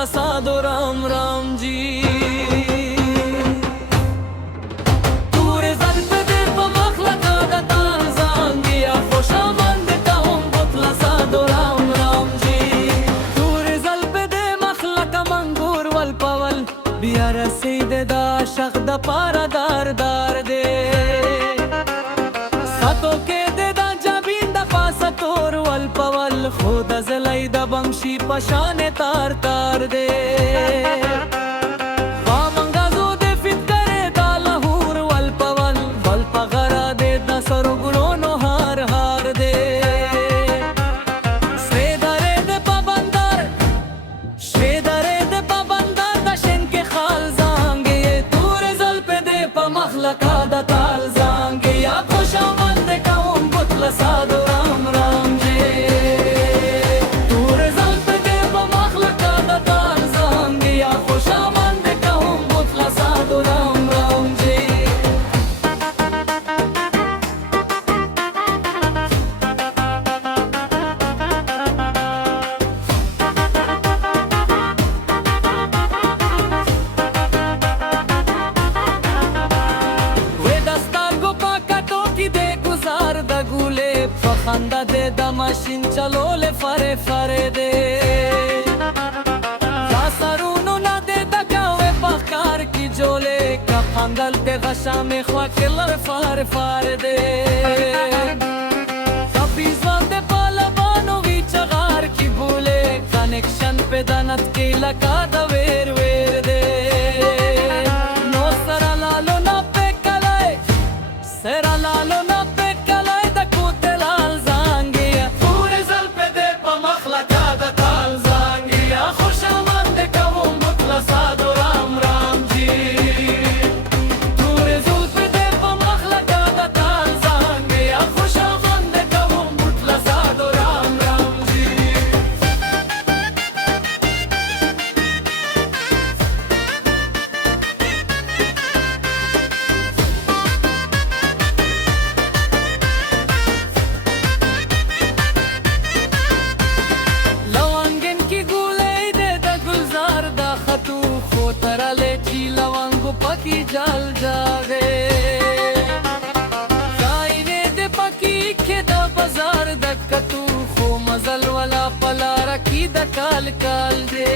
بوتلا سادو رام رام جی تور زلف دې په مخلقه د تال زانګیا خوشامند کوم بوتلا سادو رام رام جی تور زلف دې مخلقه منګور ول پول بیا رسید دا شخ د پارا دار دار دې ساتو کې دې دا جبین د پاسه تور ول پول خود زلای د بمشي پشان تار تار دې پامنګازو دې فت کرے دا لهور ول پول ول پغرا دې د سرګلونو هار هار دې سیدارې دې پابندر شیدارې دې پابندر د شین کې خال زانګې تور زلف دې په مخلقا د تال زانګې یا خوشامند کوم بوتلا سادو رام رام جی خندا دې د ماشین چلول فره فره دې دا سرونو نه دې د کاوه پخکار کی جوړې کا خندل دې غشا می خوا کلر فار فار دې کبي ځوان دې پالوانو وی چغار کی بوله کنیکشن په دانت کې لگا د ویر ویر دې نو سره لالو نه پکلای سره لالو نه पकी जल जागे काइने दे पकी खेदा बाजार दक्कतू खो मजल वाला पला रखी द काल काल दे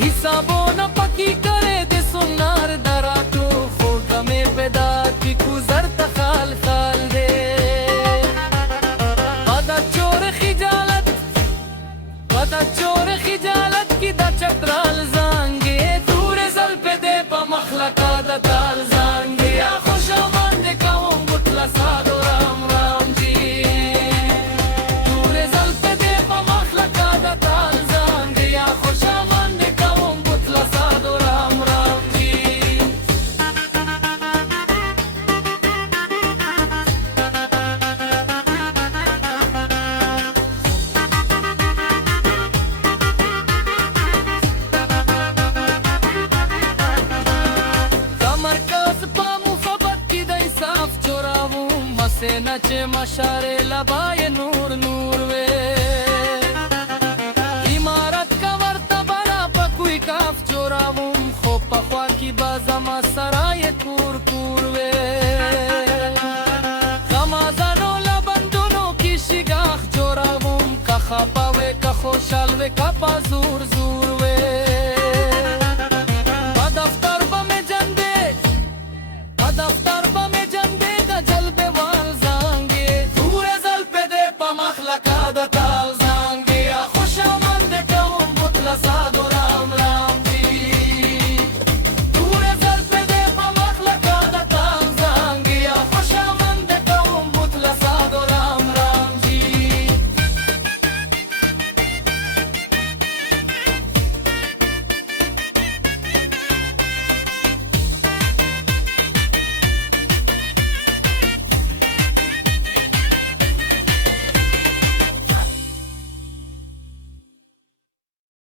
हिसाबो न पकी करे दे सुनार दराटू खो गमे पैदा की गुजर तखाल खाल दे पता चोर खिजालत की दा चक्राल जांगे مخلقا د تال زانګي یا خوشامند کوم بوتلا سادو رام رام جی تور زلف دې په مخلقا د تال زانګي یا خوشامند کوم بوتلا سادو رام رام جی से नचे मशारे लबाए नूर नूर वे इमारत का वर्तबरा पकुई काफ चोरावुम खो पखवा की बाजमा सराय कूर कूर वे गमाजानो लबंदुनो की शिगाख चोरावुम का खापावे का खोशाल वे का पाजूर जूर वे